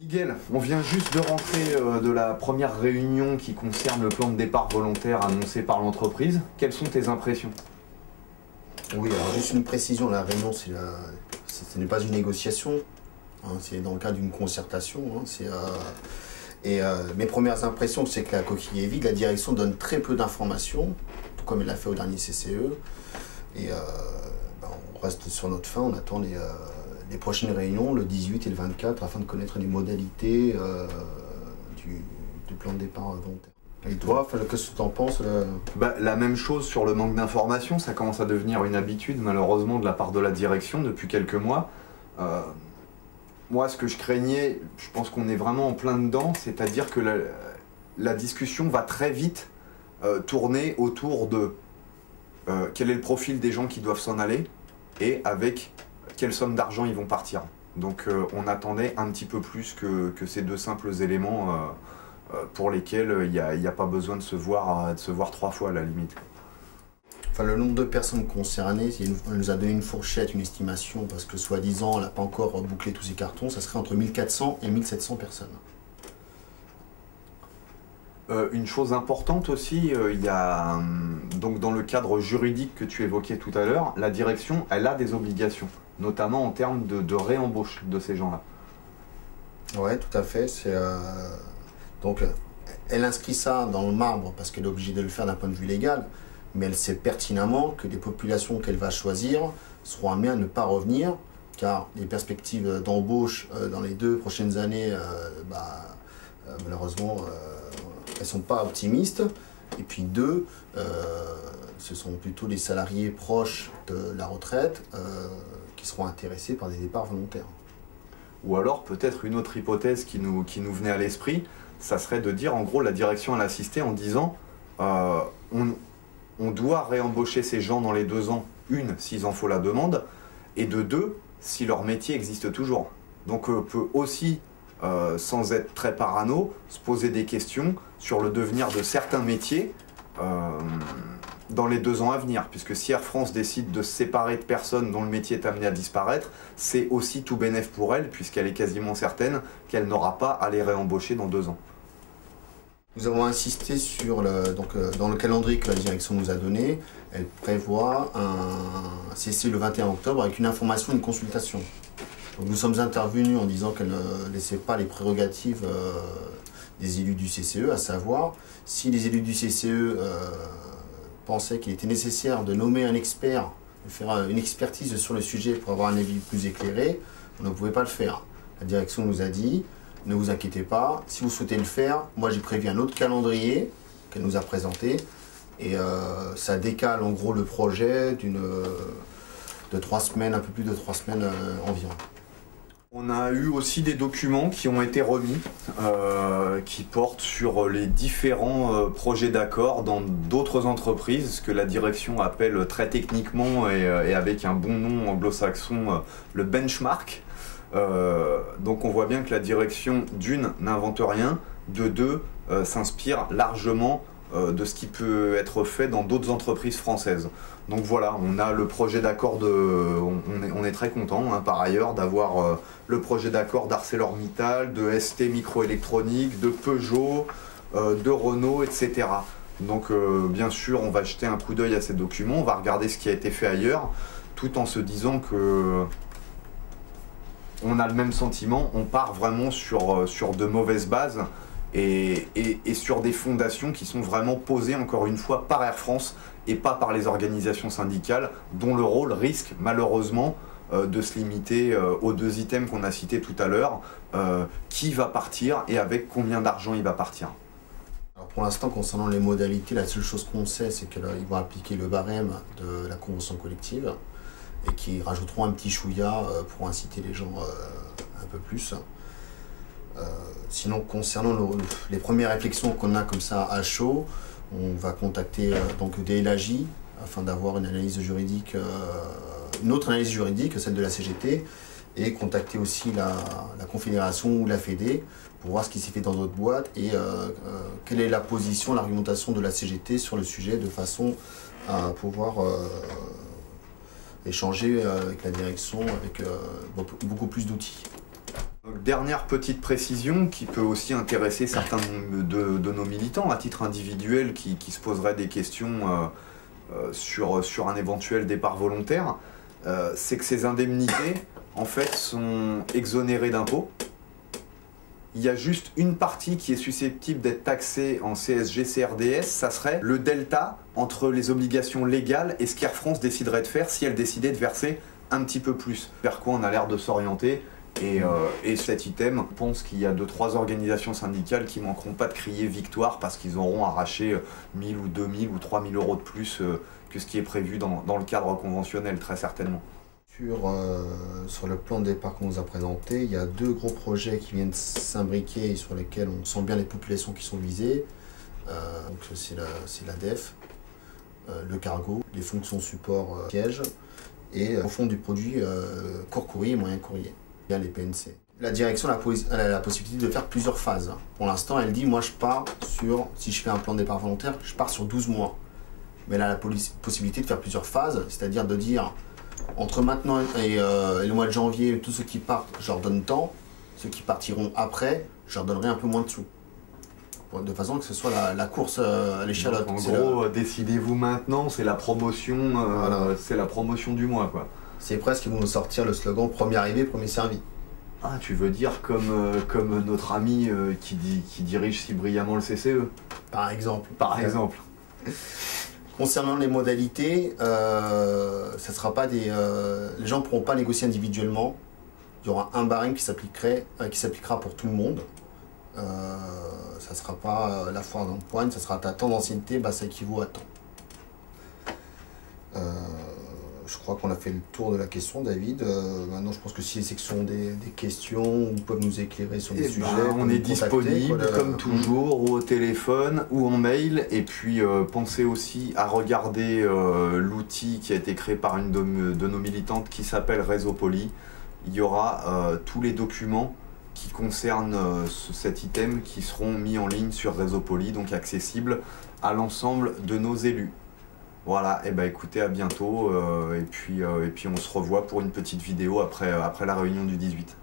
Miguel, on vient juste de rentrer de la première réunion qui concerne le plan de départ volontaire annoncé par l'entreprise. Quelles sont tes impressions? Oui, alors juste une précision, la réunion, ce n'est pas une négociation, hein, c'est dans le cadre d'une concertation. Mes premières impressions, c'est que la coquille est vide, la direction donne très peu d'informations, tout comme elle l'a fait au dernier CCE. On reste sur notre faim, on attend les prochaines réunions, le 18 et le 24, afin de connaître les modalités du plan de départ volontaire. Et toi, qu'est-ce que tu en penses? La même chose sur le manque d'informations, ça commence à devenir une habitude malheureusement de la part de la direction depuis quelques mois. Moi, ce que je craignais, je pense qu'on est vraiment en plein dedans, c'est-à-dire que la discussion va très vite tourner autour de quel est le profil des gens qui doivent s'en aller et avec quelle somme d'argent ils vont partir. Donc on attendait un petit peu plus que ces deux simples éléments pour lesquels il n'y a pas besoin de se voir 3 fois à la limite. Enfin, le nombre de personnes concernées, elle nous a donné une fourchette, une estimation, parce que soi-disant, elle n'a pas encore bouclé tous ses cartons, ça serait entre 1400 et 1700 personnes. Une chose importante aussi, il y a donc dans le cadre juridique que tu évoquais tout à l'heure, la direction, elle a des obligations, notamment en termes de réembauche de ces gens-là. Oui, tout à fait. Donc, elle inscrit ça dans le marbre parce qu'elle est obligée de le faire d'un point de vue légal, mais elle sait pertinemment que les populations qu'elle va choisir seront amenées à ne pas revenir, car les perspectives d'embauche dans les 2 prochaines années, malheureusement, elles ne sont pas optimistes. Et puis 2, ce sont plutôt les salariés proches de la retraite qui seront intéressés par des départs volontaires. Ou alors peut-être une autre hypothèse qui nous venait à l'esprit, ça serait de dire en gros la direction elle assistait en disant on doit réembaucher ces gens dans les 2 ans, s'ils en faut la demande, et de 2 si leur métier existe toujours. Donc on peut aussi, sans être très parano, se poser des questions sur le devenir de certains métiers dans les 2 ans à venir, puisque si Air France décide de se séparer de personnes dont le métier est amené à disparaître, c'est aussi tout bénef pour elle, puisqu'elle est quasiment certaine qu'elle n'aura pas à les réembaucher dans 2 ans. Nous avons insisté sur dans le calendrier que la direction nous a donné, elle prévoit un CCE le 21 octobre avec une information et une consultation. Donc nous sommes intervenus en disant qu'elle ne laissait pas les prérogatives des élus du CCE, à savoir si les élus du CCE pensaient qu'il était nécessaire de nommer un expert, de faire une expertise sur le sujet pour avoir un avis plus éclairé, on ne pouvait pas le faire. La direction nous a dit: ne vous inquiétez pas, si vous souhaitez le faire, moi j'ai prévu un autre calendrier qu'elle nous a présenté et ça décale en gros le projet de 3 semaines, un peu plus de 3 semaines environ. On a eu aussi des documents qui ont été remis, qui portent sur les différents projets d'accord dans d'autres entreprises, ce que la direction appelle très techniquement et avec un bon nom anglo-saxon, le benchmark. Donc on voit bien que la direction, d'une, n'invente rien, de 2, s'inspire largement de ce qui peut être fait dans d'autres entreprises françaises. Donc voilà, on a le projet d'accord on est très content par ailleurs d'avoir le projet d'accord d'ArcelorMittal, de ST Microélectronique, de Peugeot, de Renault, etc. Donc bien sûr, on va jeter un coup d'œil à ces documents, on va regarder ce qui a été fait ailleurs, tout en se disant que on a le même sentiment, on part vraiment sur de mauvaises bases et sur des fondations qui sont vraiment posées encore une fois par Air France et pas par les organisations syndicales dont le rôle risque malheureusement de se limiter aux 2 items qu'on a cités tout à l'heure, qui va partir et avec combien d'argent il va partir. Alors pour l'instant, concernant les modalités, la seule chose qu'on sait, c'est qu'ils vont appliquer le barème de la convention collective et qui rajouteront un petit chouïa pour inciter les gens un peu plus. Sinon, concernant les premières réflexions qu'on a comme ça à chaud, on va contacter donc DLAJ afin d'avoir une analyse juridique, une autre analyse juridique, celle de la CGT, et contacter aussi la Confédération ou la Fédé pour voir ce qui s'est fait dans d'autres boîtes et quelle est la position, l'argumentation de la CGT sur le sujet, de façon à pouvoir échanger avec la direction avec beaucoup plus d'outils. Donc, dernière petite précision qui peut aussi intéresser certains de nos militants à titre individuel qui se poseraient des questions sur un éventuel départ volontaire, c'est que ces indemnités en fait sont exonérées d'impôts. Il y a juste une partie qui est susceptible d'être taxée en CSG, CRDS, ça serait le delta entre les obligations légales et ce qu'Air France déciderait de faire si elle décidait de verser un petit peu plus. Vers quoi on a l'air de s'orienter. Et cet item, je pense qu'il y a 2-3 organisations syndicales qui manqueront pas de crier victoire parce qu'ils auront arraché 1000 ou 2000 ou 3000 euros de plus que ce qui est prévu dans le cadre conventionnel, très certainement. Sur le plan de départ qu'on nous a présenté, il y a 2 gros projets qui viennent s'imbriquer et sur lesquels on sent bien les populations qui sont visées. Donc c'est la DEF, le cargo, les fonctions support pièges et au fond du produit court courrier et moyen courrier. Il y a les PNC. La direction a la possibilité de faire plusieurs phases. Pour l'instant, elle dit, moi je pars sur, si je fais un plan de départ volontaire, je pars sur 12 mois. Mais elle a la possibilité de faire plusieurs phases, c'est-à-dire de dire, entre maintenant et le mois de janvier, tous ceux qui partent, je leur donne tant. Ceux qui partiront après, je leur donnerai un peu moins de sous. De façon que ce soit la course à l'échalote. En gros, décidez-vous maintenant, c'est la promotion, voilà. C'est la promotion du mois, quoi. C'est presque qu'ils vont nous sortir le slogan « Premier arrivé, premier servi ». Ah, tu veux dire comme notre ami qui dirige si brillamment le CCE? Par exemple. Par exemple. Concernant les modalités, ça sera pas les gens ne pourront pas négocier individuellement. Il y aura un barème qui s'appliquera pour tout le monde. Ça ne sera pas la foire d'empoigne, ça sera ta temps d'ancienneté, ça équivaut à temps. Je crois qu'on a fait le tour de la question, David. Maintenant, je pense que si les sections des questions, vous peuvent nous éclairer sur des sujets. On est disponible, comme toujours, ou au téléphone ou en mail. Et puis, pensez aussi à regarder l'outil qui a été créé par une de nos militantes qui s'appelle Réseau Poli. Il y aura tous les documents qui concernent cet item qui seront mis en ligne sur Réseau Poli, donc accessibles à l'ensemble de nos élus. Voilà, et écoutez, à bientôt, et puis on se revoit pour une petite vidéo après la réunion du 18.